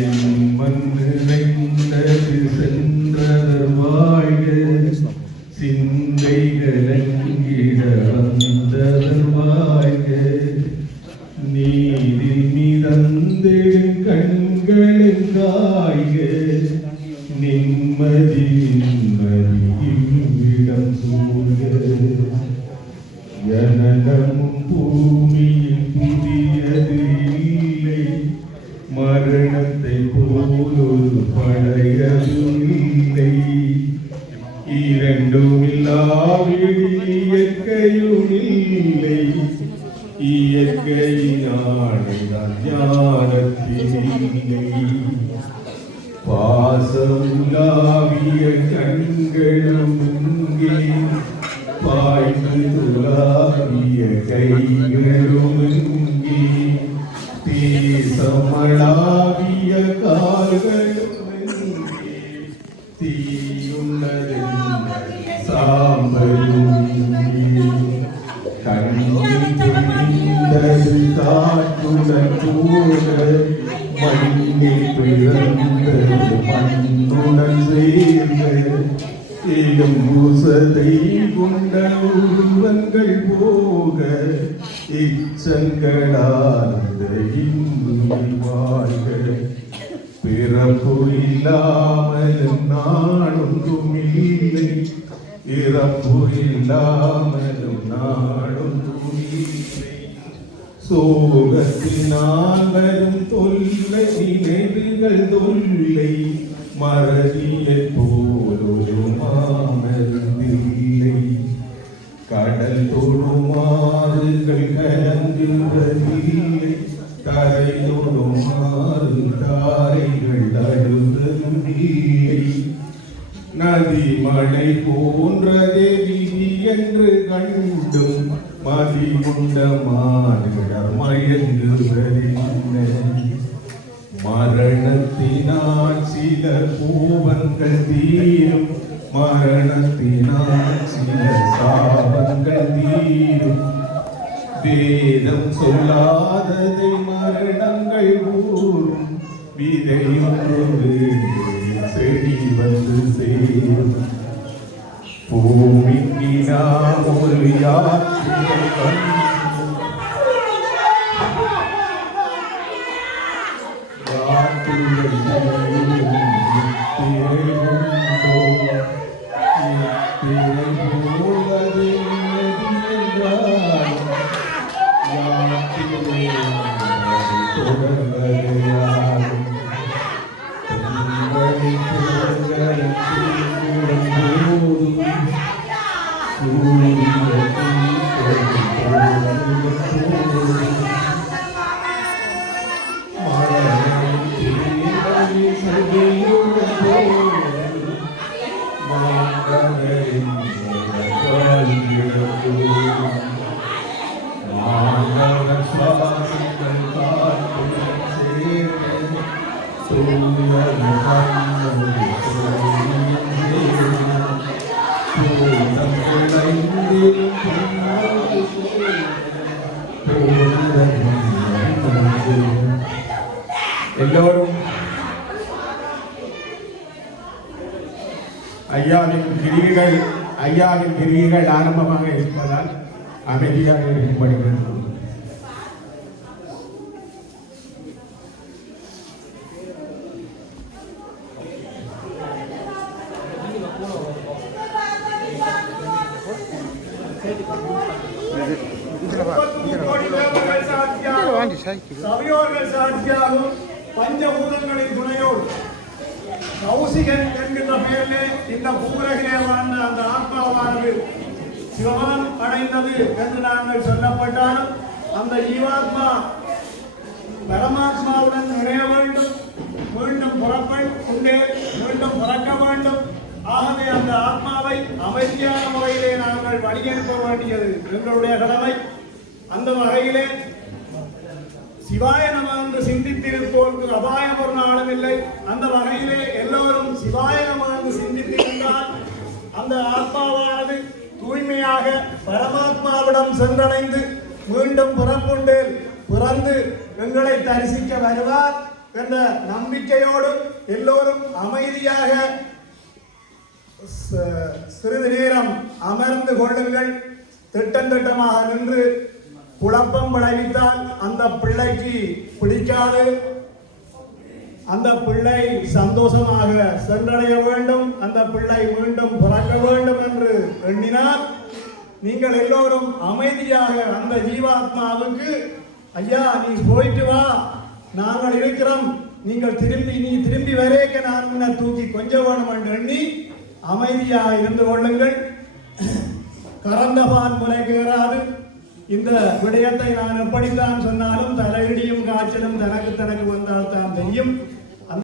என் மண் நிறைந்தது சென்றவர் வாழ்க, சிந்தைகளங்கிட வந்தவர் வாழ்க, நீரில் மிதந்திடும் கண்களின் காய்க, நிம்மதி இவ்விடம் சூழ்க. ஜனனமும் பூமியில் புதியது இல்லை, மரணத்தை போலொரு பழையதும் இல்லை. இரண்டும் இல்லாவிடில் இயற்கையும் இல்லை, இயற்கையினால்தான் ஞானத்தினில்லை. பாசமுலாவிய கண்களும் இங்கே, பாய்ந்து துளாவிய கைகளும் இங்கே, தேசமளாவிய கால்களும் இங்கே, தீயுள்ளதென்ன சாம்பலும் இங்கே. கண்ணில் துணிந்தது காற்றுடன் கூட, மண்ணில் பிறந்தது மண்ணுடன் சேர்ந்த, எலும்புசதை கொண்ட உருவங்கள் போக, இச்சங்கடானந்த இன்பும் வாழ்க. பிறப்பு இல்லாமலும் நாடொன்றும் இல்லை, இறப்பு இல்லாமலும் நாடொன்றும் இல்லை. சோகத்தினால் வரும் தொல்லை நினைவுகள் தொல்லை, மறதியை போலொரு மாமருந்தில்லை. கடல் தொடுமாறுகள் கலங்குவதில்லை, கரை தொடுமாறு தாரைகள் அழுவதில்லை. நதி மழை போன்றதே விதி என்று கண்டும், மதி கொண்ட மாநிலர் மயங்குவதில்லை. மரணத்தினால் சில கோபங்கள் தீரும், மரணத்தினால் சில சாபங்கள் தீரும். வேதம் சொல்லாததை மரணங்கள் கூறும், விதையொன்று செடி வந்து சேரும். பூமிக்கு நாம் ஒரு யாத்திரை எல்லோரும் ஐயாவின் கிரிகைகள் ஆரம்பமாக இருப்பதால் அமைதியாக இருக்கும்படுகிறது. சபையோர்கள் சாட்சியாகும் பஞ்சபூதங்களின் துணையோடு கௌசிகன் என்கின்ற பெயரிலே இந்த பூரகிலே வாழ்ந்த அந்த ஆத்மாவானது சிவமனம் அடைந்தது என்று நாங்கள் சொல்லப்பட்டாலும், அந்த ஜீவாத்மா பரமாத்மாவுடன் நுழைய வேண்டும், மீண்டும் புறப்பட்டு மீண்டும் பிறக்க வேண்டும். ஆகவே அந்த ஆத்மாவை அமைதியான முறையிலே நாங்கள் வழியனுப்ப வேண்டியது எங்களுடைய கடமை. அந்த வகையிலே சிவாய நம என்று சிந்தித்திருப்போருக்கு அபாயம் ஒரு நாளும் இல்லை. அந்த வகையிலே எல்லோரும் சிவாய நம என்று சிந்தித்திருந்தால் அந்த ஆத்மாவானது தூய்மையாக பரமாத்மாவிடம் பரலோகம் சென்றடைந்து மீண்டும் புறப்பட்டு பிறந்து எங்களை தரிசிக்க வருவார் என்ற நம்பிக்கையோடு எல்லோரும் அமைதியாக சிறிது நேரம் அமர்ந்து கொள்ளுங்கள். திட்டமாக நின்று குழப்பம் விளைவித்தால் அந்த பிள்ளைக்கு பிடிக்காது. அந்த பிள்ளை சந்தோஷமாக சென்றடைய வேண்டும், அந்த பிள்ளை மீண்டும் பிறக்க வேண்டும் என்று எண்ணினால் நீங்கள் எல்லோரும் அமைதியாக அந்த ஜீவாத்மாவுக்கு ஐயா நீ போயிட்டு வா, நாங்கள் இருக்கிறோம், நீ திரும்பி வரேக்க நான் உன்னை தூக்கி கொஞ்சம் வேணும் என்று எண்ணி அமைதியாக இருந்து கொள்ளுங்கள். கறந்த பால் முறைகேறாது. இந்த விடயத்தை நான் எப்படித்தான் சொன்னாலும் தலையிடியும் காய்ச்சலும் தனக்கு வந்தால் தான் தெரியும்.